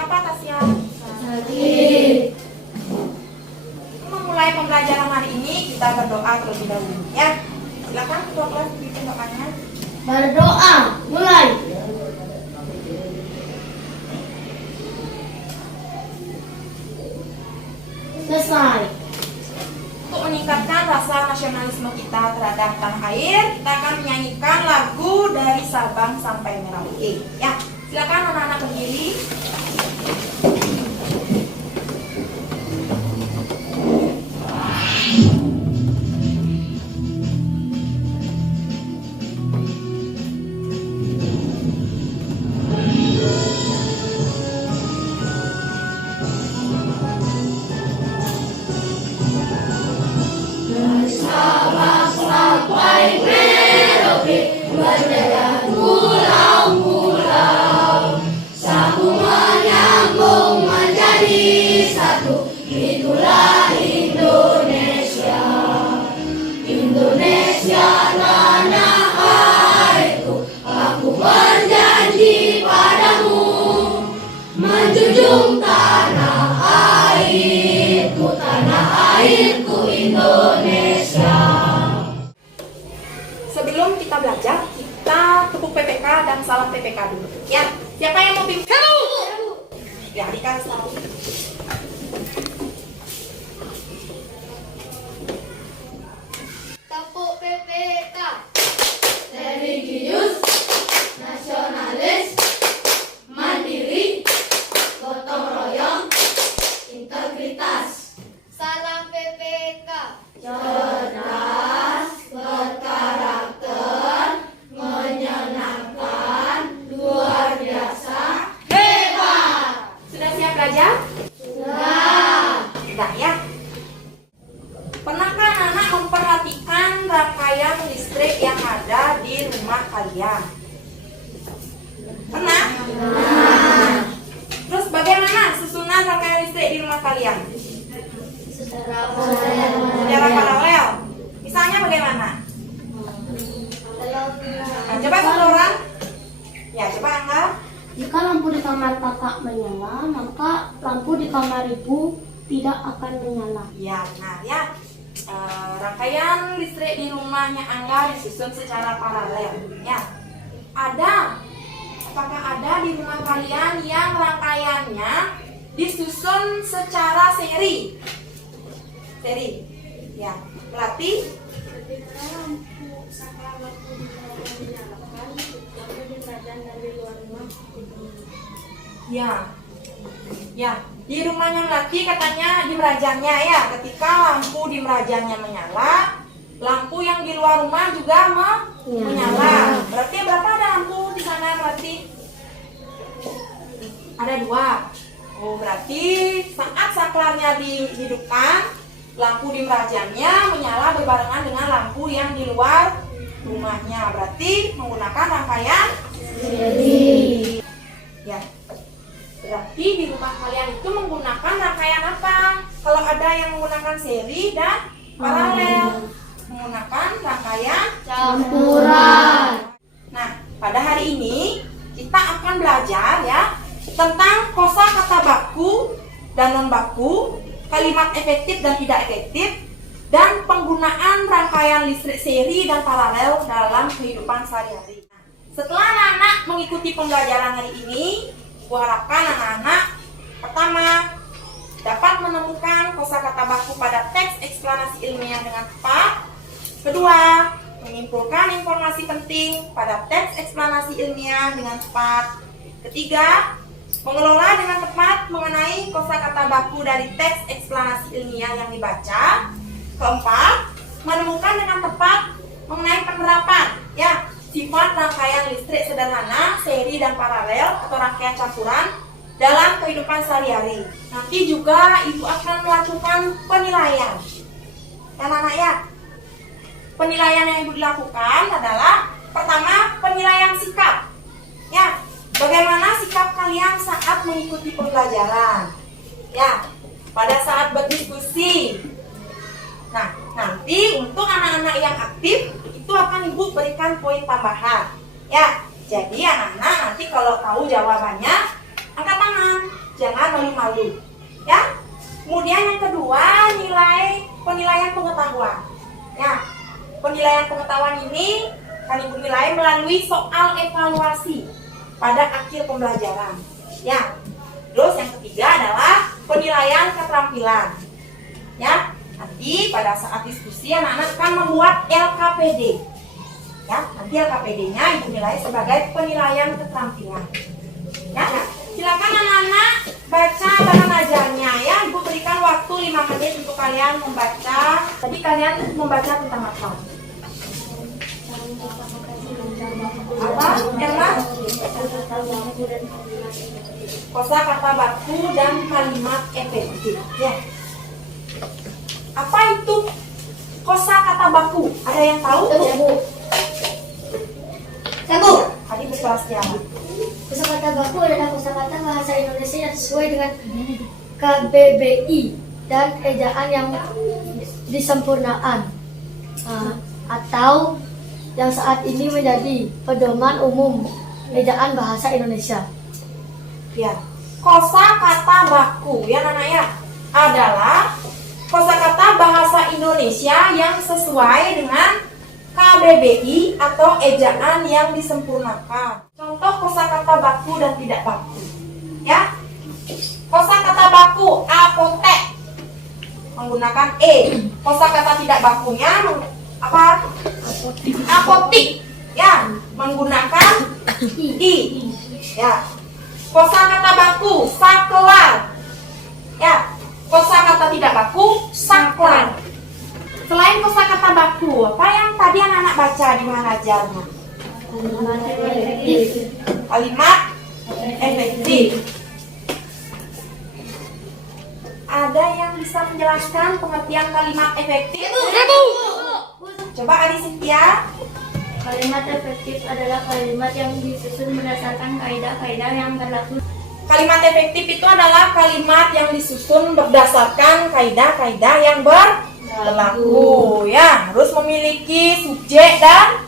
Kenapa Tasya? Sakit. Memulai pembelajaran hari ini kita berdoa terlebih dahulu ya. Silakan ketua kelas bikin doanya. Berdoa. Mulai. Selesai. Untuk meningkatkan rasa nasionalisme kita terhadap tanah air, kita akan menyanyikan lagu dari Sabang sampai Merauke. Ya, silakan anak-anak berdiri. Menjunjung tanah airku Indonesia. Sebelum kita belajar, kita tepuk PPK dan salam PPK dulu. Ya, siapa yang mau pimpin? Ya, dikasih tahu. Tepuk PPK. Religius, nasionalis, mandiri, gotong royong, integritas. Salam PPK. Cerdas, berkarakter, menyenangkan, luar biasa, hebat. Sudah siap belajar? Sudah. Sudah ya. Pernahkah anak memperhatikan rangkaian listrik yang ada di rumah kalian? Pernah? Terus bagaimana susunan rangkaian listrik di rumah kalian? Secara paralel. Misalnya bagaimana? Nah, coba satu orang. Ya, coba Angga. Jika lampu di kamar kakak menyala, maka lampu di kamar ibu tidak akan menyala. Ya, benar ya. Rangkaian listrik di rumahnya Angga disusun secara paralel. Ya, apakah ada di rumah kalian yang rangkaiannya disusun secara seri? Seri, ya. Berarti Ketika lampu saklar lampu di kamar dinyalakan, lampu di kerajaan dan di luar rumah ya, di rumahnya Melati katanya di merajannya ya. Ketika lampu di merajannya menyala, lampu yang di luar rumah juga menyala. Berarti berapa ada lampu di sana Melati? Ada 2. Oh, berarti saat saklarnya dihidupkan, lampu di merajannya menyala berbarengan dengan lampu yang di luar rumahnya. Berarti menggunakan rangkaian Seri. ya. Berarti di rumah kalian itu menggunakan rangkaian apa? Kalau ada yang menggunakan seri dan paralel, menggunakan rangkaian Campuran. Nah, pada hari ini kita akan belajar ya tentang kosakata baku dan non baku, kalimat efektif dan tidak efektif, dan penggunaan rangkaian listrik seri dan paralel dalam kehidupan sehari-hari. Setelah anak-anak mengikuti pembelajaran hari ini, kuharapkan anak-anak pertama dapat menemukan kosakata baku pada teks eksplanasi ilmiah dengan tepat. Kedua, menyimpulkan informasi penting pada teks eksplanasi ilmiah dengan tepat. Ketiga, mengelola dengan tepat mengenai kosakata baku dari teks eksplanasi ilmiah yang dibaca. Keempat, menemukan dengan tepat mengenai penerapan ya sifat rangkaian listrik sederhana, seri dan paralel atau rangkaian campuran dalam kehidupan sehari-hari. Nanti juga ibu akan melakukan penilaian. Anak-anak ya. Penilaian yang ibu lakukan adalah pertama penilaian sikap. Ya, bagaimana sikap kalian saat mengikuti pembelajaran? Ya, pada saat berdiskusi. Nah, nanti untuk anak-anak yang aktif itu akan ibu berikan poin tambahan. Ya, jadi anak-anak nanti kalau tahu jawabannya angkat tangan. jangan malu-malu. Ya. Kemudian yang kedua, penilaian pengetahuan. Ya. Penilaian pengetahuan ini akan Ibu nilai melalui soal evaluasi pada akhir pembelajaran. Ya. Terus yang ketiga adalah penilaian keterampilan. Ya. Nanti pada saat diskusi anak-anak akan membuat LKPD. Ya, nanti LKPD-nya Ibu nilai sebagai penilaian keterampilan. Ya, silakan anak-anak baca bahan ajarnya ya. Ibu berikan waktu 5 menit untuk kalian membaca. Tadi kalian membaca tentang apa? Apa? Erma? Kosakata baku dan kalimat efektif. Ya. Apa itu kosakata baku? Ada yang tahu? Bu. Tadi kelasnya. Kosakata baku adalah kosakata bahasa Indonesia yang sesuai dengan KBBI dan ejaan yang disempurnaan atau yang saat ini menjadi pedoman umum ejaan bahasa Indonesia. Ya, kosakata baku ya anak ya adalah kosakata bahasa Indonesia yang sesuai dengan KBBI atau ejaan yang disempurnakan. Contoh kosakata baku dan tidak baku. Ya. Kosakata baku apotek menggunakan e. Kosakata tidak bakunya apa? Apotik. Ya, menggunakan i. Ya. Kosakata baku saklar. Ya. Kosakata tidak baku saklar. Selain kosakata baku, apa yang tadi anak-anak baca di mana ajarnya? Kalimat efektif. Ada yang bisa menjelaskan pengertian kalimat efektif? Coba Adi Sintia. Kalimat efektif adalah kalimat yang disusun berdasarkan kaidah-kaidah yang berlaku. Kalimat efektif itu adalah kalimat yang disusun berdasarkan kaidah-kaidah yang berlaku. Ya, harus memiliki subjek dan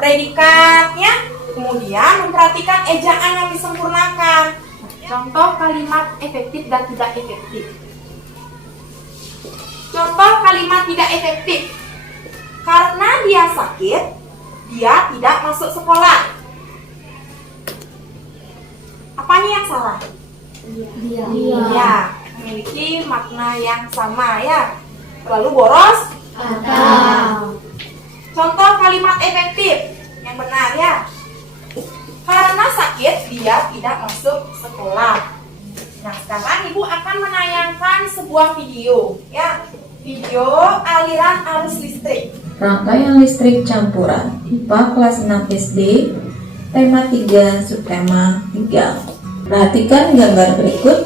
predikatnya. Kemudian memperhatikan ejaan yang disempurnakan. Contoh kalimat efektif dan tidak efektif. Contoh kalimat tidak efektif. Karena dia sakit, dia tidak masuk sekolah. Apanya yang salah? Ya, memiliki makna yang sama ya. Lalu boros? Contoh kalimat efektif yang benar ya. Karena sakit dia tidak masuk sekolah. Nah, sekarang Ibu akan menayangkan sebuah video ya. Video aliran arus listrik. Rangkaian listrik campuran IPA kelas 6 SD, tema 3, subtema 3. Perhatikan gambar berikut.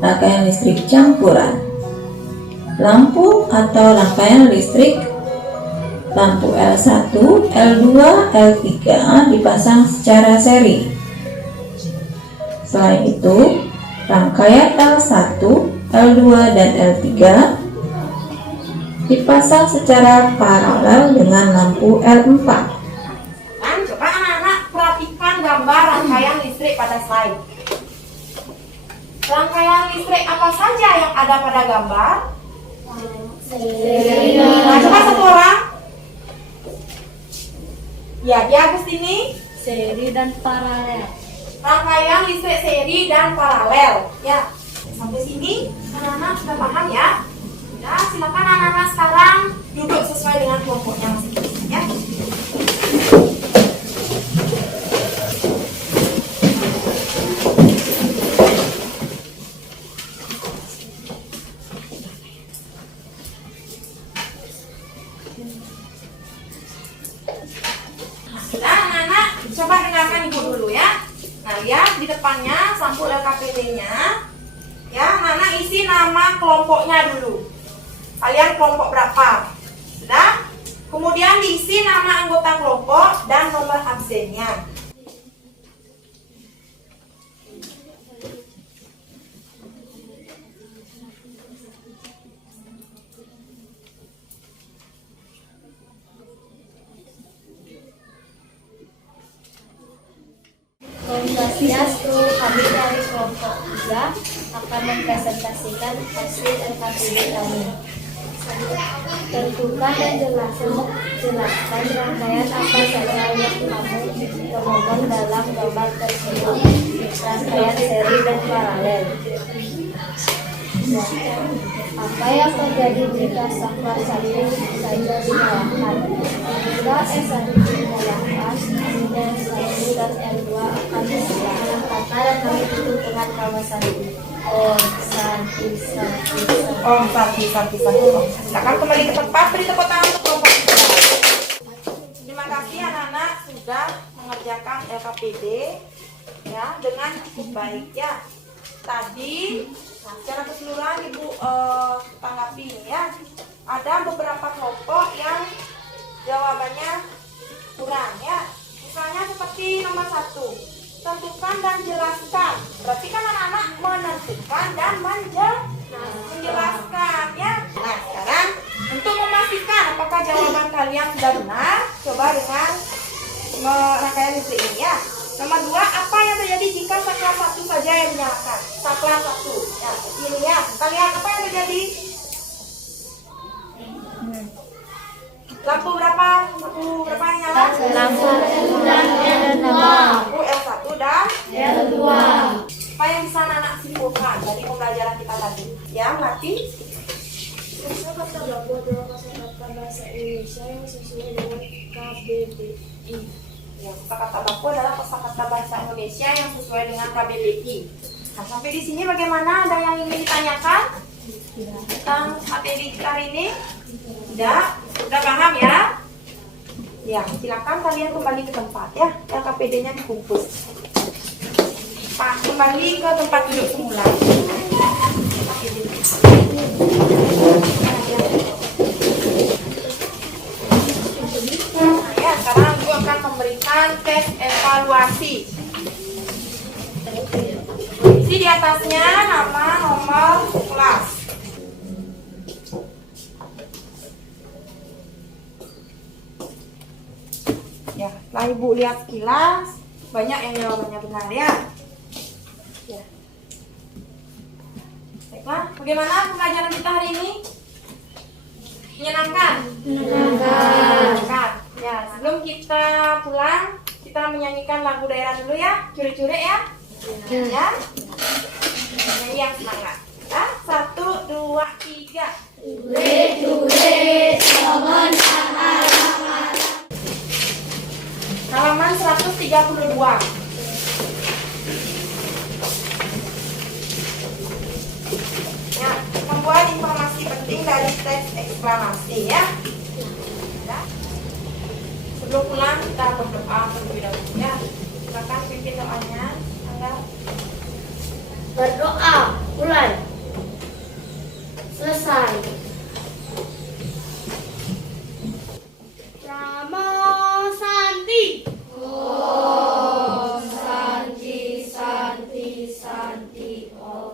Rangkaian listrik campuran. Lampu atau rangkaian listrik lampu L1, L2, L3 dipasang secara seri. Selain itu, rangkaian L1, L2, dan L3 dipasang secara paralel dengan lampu L4. Dan coba anak-anak perhatikan gambar rangkaian listrik pada slide. Rangkaian listrik apa saja yang ada pada gambar? Nah, coba satu orang. Ya, dia Agustini. Seri dan paralel. Rangkaian listrik seri dan paralel. Ya, sampai sini anak-anak sudah paham ya? Ya, silakan anak-anak sekarang duduk sesuai dengan kelompoknya masing-masing ya. Nah, anak-anak coba dengarkan Ibu dulu ya. Nah, lihat di depannya sampul LKPD-nya. Ya, anak-anak isi nama kelompoknya dulu. Kalian kelompok berapa? Sudah? Kemudian diisi nama anggota kelompok dan nomor absennya. Kami dari kelompok juga akan mempresentasikan hasil LKPD kami. Tentukan dan jelaskan rangkaian apa saja yang kamu temukan dalam gambar tersebut, rangkaian seri dan paralel. Apa yang terjadi jika saklar 1 saja dinyalakan? Jika S1 dinyalakan, kemudian S1 dan L2 akan dinyalakan kata dan kami tutup dengan kawasan santi. Silakan kembali ke tempat, beri tepuk tangan untuk kelompok kita. Terima kasih anak-anak sudah mengerjakan LKPD ya dengan cukup baik ya. Tadi secara keseluruhan Ibu tanggapi ini ya. Ada beberapa kelompok yang jawabannya kurang ya. Misalnya seperti nomor 1, tentukan dan jelaskan. Berarti kan anak-anak menentukan dan menjelaskan ya. Nah sekarang untuk memastikan apakah jawaban kalian sudah benar, coba dengan rangkaian listrik ini ya. Nomor 2, apa yang terjadi jika saklar 1 saja yang dinyalakan? Saklar 1 ya, ini ya. Kita lihat apa yang terjadi. Lampu berapa? Lampu yang nyala? Lampu dan L2. Lampu L1 dan L2. apa yang bisa anak simpulkan dari pembelajaran kita tadi? Ya, Mati. Kosakata baku adalah kosakata bahasa Indonesia yang sesuai dengan KBBI. Ya, kosakata baku adalah kosakata bahasa Indonesia yang sesuai dengan KBBI. Nah, sampai di sini bagaimana? Ada yang ingin ditanyakan tentang materi kita hari ini? Tidak? Sudah paham ya? Ya, silakan kalian kembali ke tempat ya. LKPD-nya dikumpul. Pak, kembali ke tempat duduk semula. Nah, ya, sekarang Ibu akan memberikan tes evaluasi. Isi di atasnya nama, nomor, kelas. Ya, setelah Ibu lihat sekilas, banyak yang jawabannya benar ya. Ya. Baiklah, bagaimana pembelajaran kita hari ini? Menyenangkan? Menyenangkan. Ya, sebelum kita pulang, kita menyanyikan lagu daerah dulu ya, curi-curi ya. Ya. Nyanyi yang semangat. Ya, 1, 2, 3. Halaman 132. Ya, membuat informasi penting dari teks eksklamasi ya. Ya. Sebelum pulang kita berdoa terlebih dahulu ya. Silakan pimpin doanya. Anda Berdoa, mulai. Selesai. Namo Santi. Santi, Santi, Santi, Om.